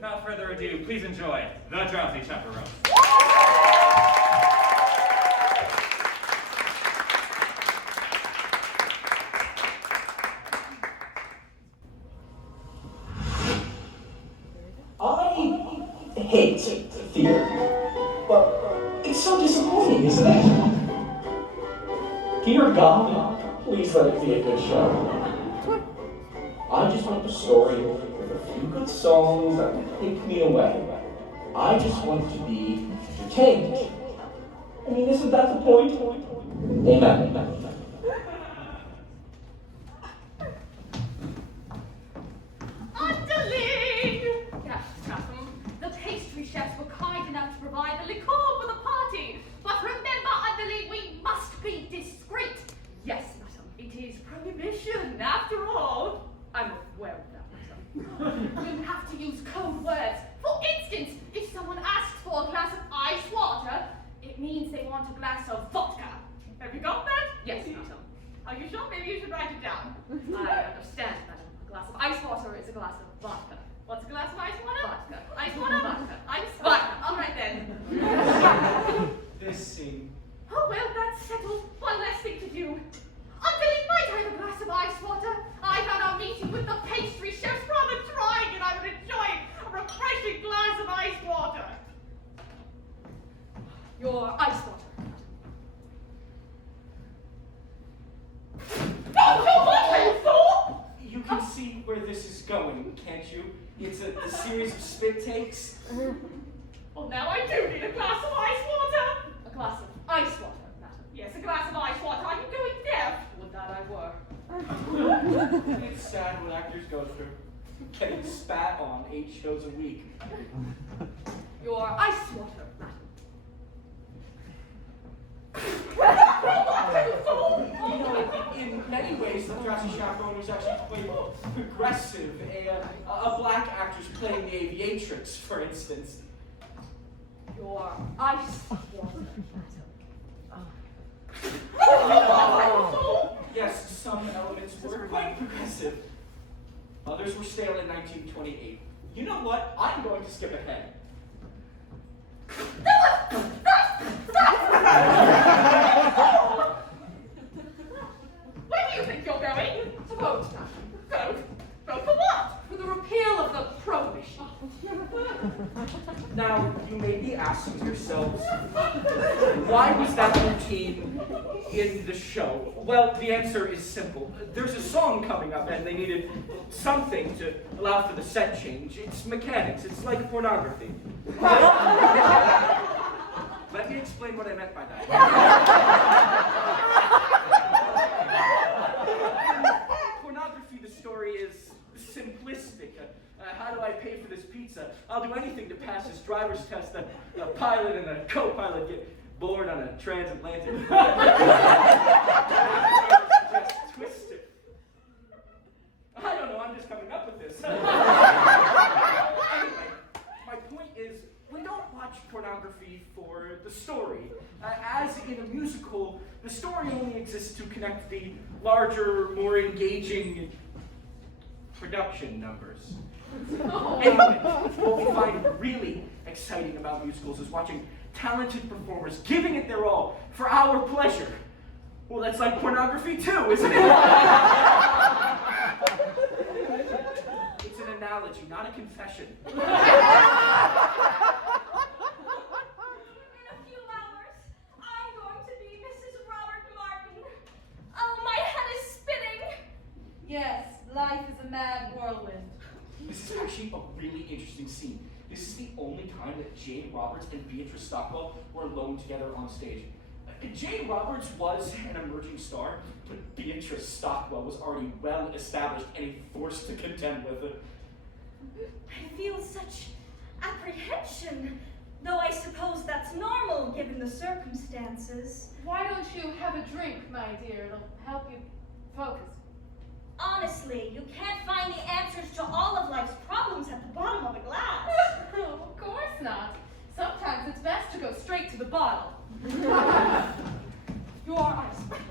Without further ado, please enjoy the Drowsy Chaperone. I hate theater, but it's so disappointing, isn't it? Dear God, please let it be a good show. I just want the story with a few good songs that will take me away. I just want to be entertained. I mean, isn't that the point? Amen. Underling! Yes, madam. The pastry chefs were kind enough to provide the liqueur for the party. But remember, Underling, we must be discreet. Yes, madam, it is prohibition, after all. I'm aware of that, madam. You have to use code words. For instance, if someone asks for a glass of ice water, it means they want a glass of vodka. Have you got that? Yes, madam. Are you sure? Maybe you should write it down. I understand, madam. A glass of ice water is a glass of vodka. What's a glass of ice water? Vodka. Ice water? Vodka. Ice vodka. All right then. This scene. Oh well, that's settled. One less thing to do. Underling, might I have a glass of ice water? I found our meeting with the pastry chefs rather trying, and I would enjoy a refreshing glass of ice water. Your ice water. You can see where this is going, can't you? It's a series of spit takes. Well, now I do need a glass of ice water. A glass of ice water, madam. Yes, a glass of ice water. Are you going deaf? Would that I were. It's sad what actors go through. Getting spat on 8 shows a week. Your ice water, madam. You know, in many ways, the Drowsy Chaperone was actually quite progressive. A black actress playing the aviatrix, for instance. Your ice water, Yes, some elements were quite progressive. Others were stale in 1928. You know what? I'm going to skip ahead. Where do you think you're going? To vote, madam. Vote? Vote for what? For the repeal of the prohibition. Now, you may be asking yourselves, why was that routine in the show? Well, the answer is simple. There's a song coming up and they needed something to allow for the set change. It's mechanics. It's like pornography. Let me explain what I meant by that. Pornography, the story is simplistic. How do I pay for this pizza? I'll do anything to pass this driver's test. The pilot and the co-pilot get bored on a transatlantic. Just twist it. I don't know, I'm just coming up with this. Anyway, my point is, we don't watch pornography for the story. As in a musical, the story only exists to connect the larger, more engaging production numbers. Anyway, what we find really exciting about musicals is watching talented performers giving it their all for our pleasure. Well, that's like pornography too, isn't it? It's an analogy, not a confession. In a few hours, I'm going to be Mrs. Robert Martin. Oh, my head is spinning. Yes, life is a mad whirlwind. This is actually a really interesting scene. This is the only time that Jade Roberts and Beatrice Stockwell were alone together on stage. Jade Roberts was an emerging star, but Beatrice Stockwell was already well established and a force to contend with it. I feel such apprehension, though I suppose that's normal given the circumstances. Why don't you have a drink, my dear? It'll help you focus. Honestly, you can't find the answers to all of life's problems at the bottom of a glass. Oh, of course not. Sometimes it's best to go straight to the bottle. Your ice water.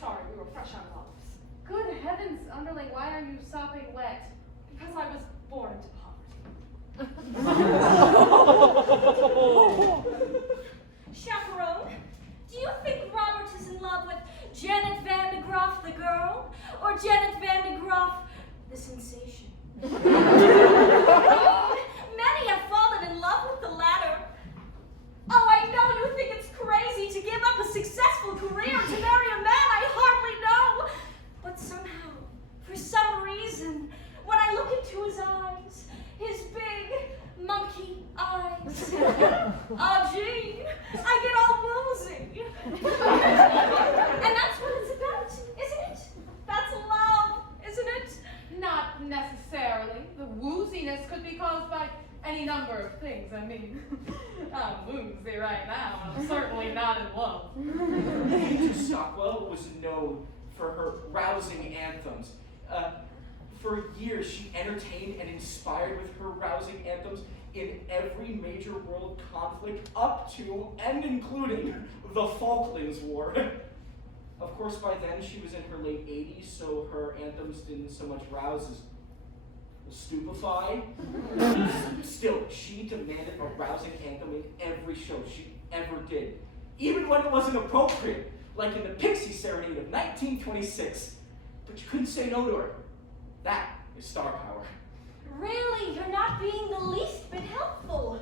Sorry, we were fresh out of olives. Good heavens, Underling, why are you sopping wet? Because I was born into poverty. his eyes, his big monkey eyes. Oh, gee, I get all woozy. And that's what it's about, isn't it? That's love, isn't it? Not necessarily. The wooziness could be caused by any number of things. I mean, I'm woozy right now. I'm certainly not in love. Major Stockwell was known for her rousing anthems. For years, she entertained and inspired with her rousing anthems in every major world conflict up to and including the Falklands War. Of course, by then she was in her late 80s, so her anthems didn't so much rouse as stupefy. Still, she demanded a rousing anthem in every show she ever did, even when it wasn't appropriate, like in the Pixie Serenade of 1926. But you couldn't say no to her. That is star power. Really, you're not being the least bit helpful.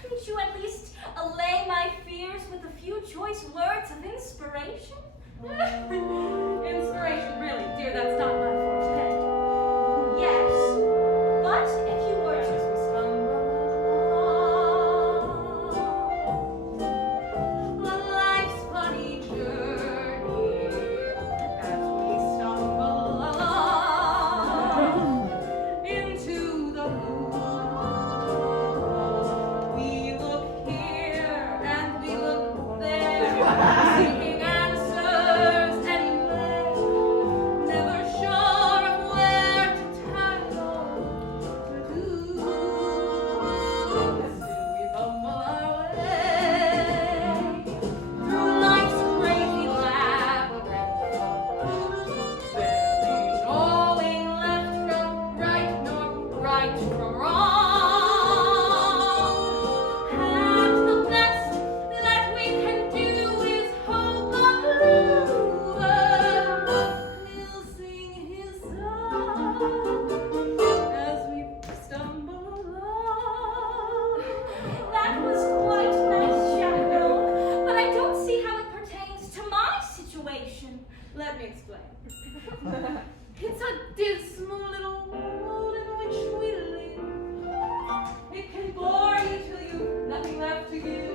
Couldn't you at least allay my fears with a few choice words of inspiration? Inspiration, really, dear, that's not my forte. Yes, but if you were to stumble along life's funny journey, as we stumble along into the moon, we look here and we look there, seeking answers anyway, never sure of where to turn or to do. Still we bumble our way through life's crazy labyrinth, barely knowing left from right nor right from wrong. And the best that we can do is hope a bluebird will sing his song as we stumble along. That was quite nice, Chaperone, but I don't see how it pertains to my situation. Let me explain. It's a dismal little world in which we live. It can bore you till you've nothing left to give.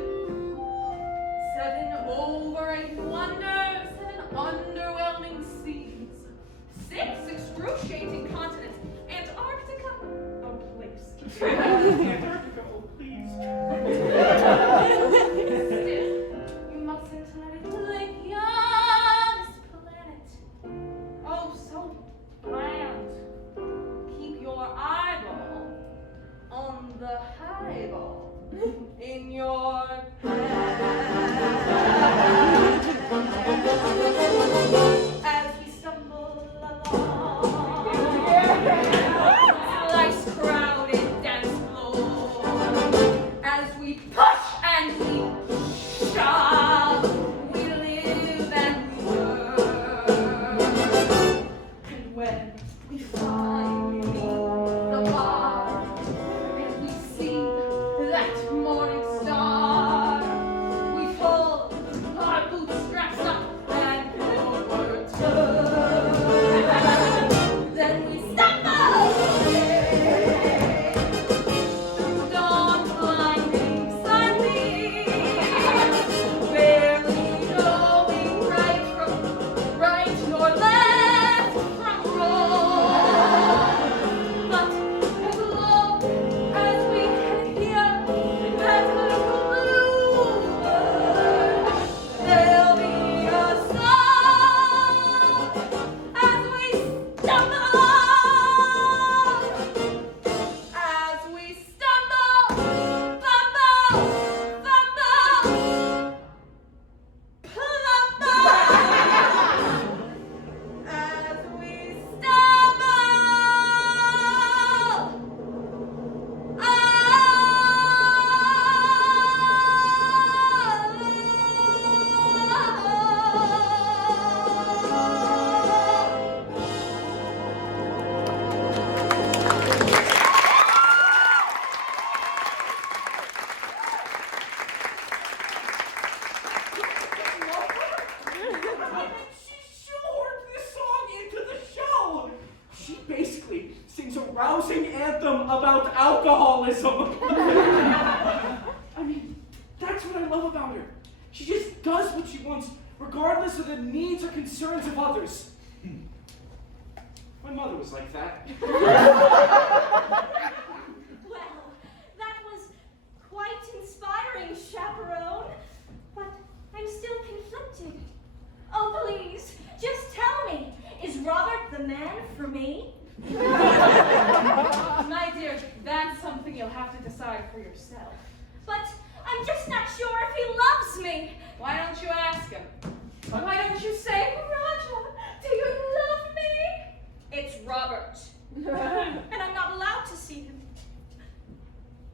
7 overrated wonders, 7 underwhelming seas, 6 excruciating continents, Antarctica. Oh, please. Antarctica, oh please. Still, you mustn't let it lick on this planet. Oh, so bland. Keep your eyeball on the highball in your hand. As we stumble along life's crowded dance anthem about alcoholism. I mean, that's what I love about her. She just does what she wants, regardless of the needs or concerns of others. My mother was like that. Well, that was quite inspiring, chaperone. But I'm still conflicted. Oh, please, just tell me, is Robert the man for me? My dear, that's something you'll have to decide for yourself. But I'm just not sure if he loves me. Why don't you ask him? Why don't you say, Roger, do you love me? It's Robert. And I'm not allowed to see him.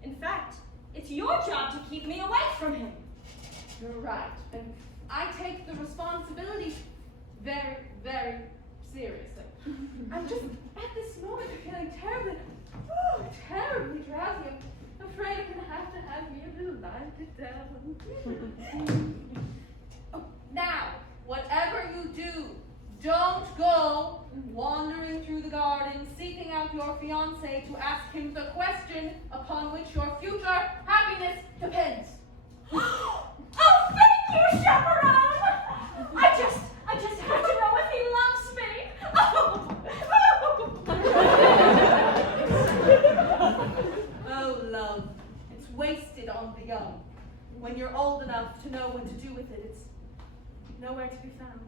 In fact, it's your job to keep me away from him. You're right, and I take the responsibility very, very seriously. I'm just, at this moment, feeling terribly drowsy. I'm afraid I'm gonna have me a little lie down. Oh, now, whatever you do, don't go wandering through the garden, seeking out your fiancé to ask him the question upon which your future happiness depends. Oh, thank you, chaperone! I just have to know if he loves me. Oh, love, it's wasted on the young. When you're old enough to know what to do with it, it's nowhere to be found.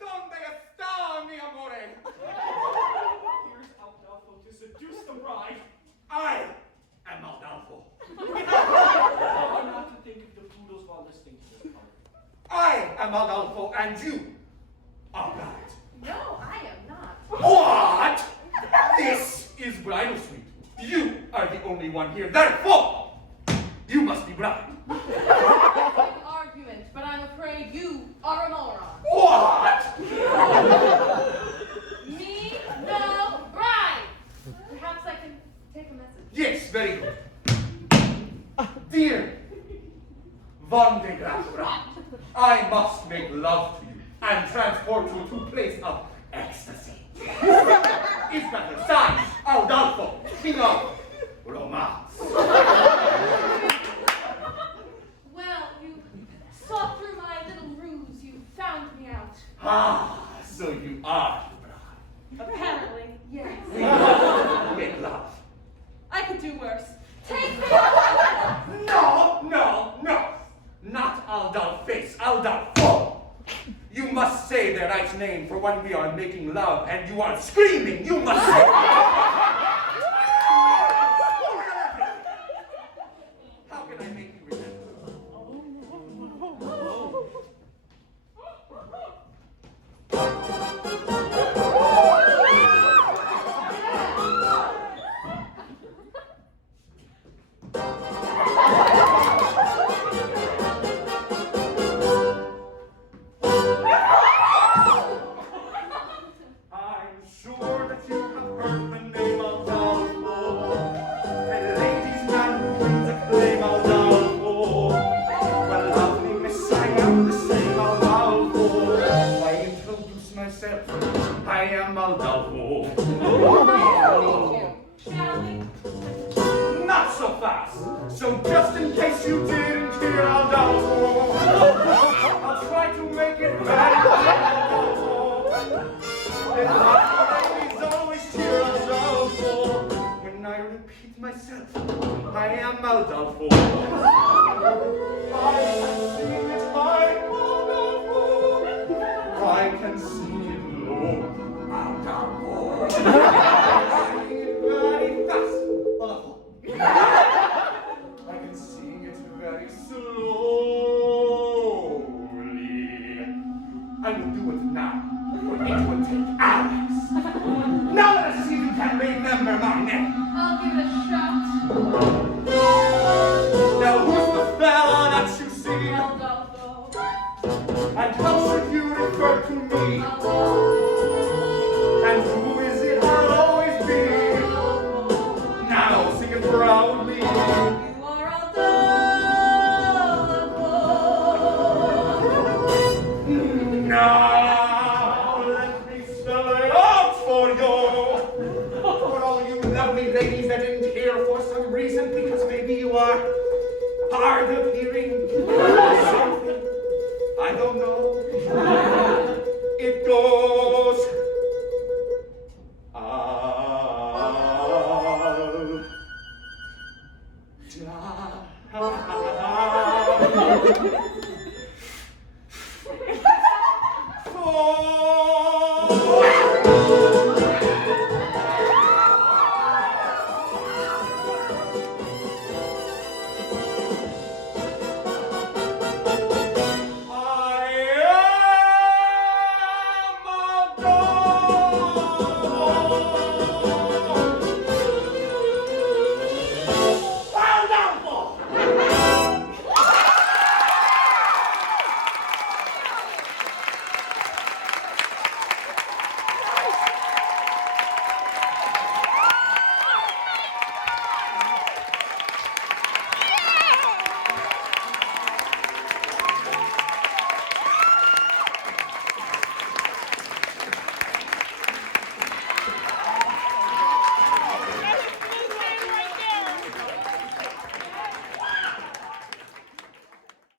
¿Dónde está mi amore? Here's Aldolpho to seduce the bride. I am Aldolpho. Try not to think of the poodles while listening to this part. I am Aldolpho, and you are right. No, I am not. What? This is bridal suite. You are the only one here. Therefore, you must be bride. An argument, but I'm afraid you are a moron. What? Me, no bride. Perhaps I can take a message. Yes, very good. Dear Von de GRAAFF, I must make love to you and transport you to a place of ecstasy. It's better sign, Aldolpho, king of romance. Well, you saw through my little ruse. You found me out. Ah, so you are the bride. Apparently, yes. We must make love. I could do worse. Take me out. No, no, no. Not Aldolphus, Aldolpho. You must say the right name for when we are making love and you are screaming. You must say. How can I make you remember? I am Aldolpho. Shall we? Not so fast. So just in case you didn't hear Aldolpho, I'll try to make it very clear, Aldolpho. And ladies always cheer Aldolpho. When I repeat myself, I am Aldolpho. I can sing it high, Aldolpho. I can sing it low, Aldolpho. Sing it very fast, Aldolpho. I can sing it very slowly. I will do it now, for it will take hours. Now let us see if you can remember my name. I'll give it a shot. Now who's the fella that you see? Aldolpho. And how should you refer to me? Aldolpho. And who is it I'll always be? Aldolpho. Now sing it proudly. You are Aldolpho. hard of hearing, something, I don't know. It goes,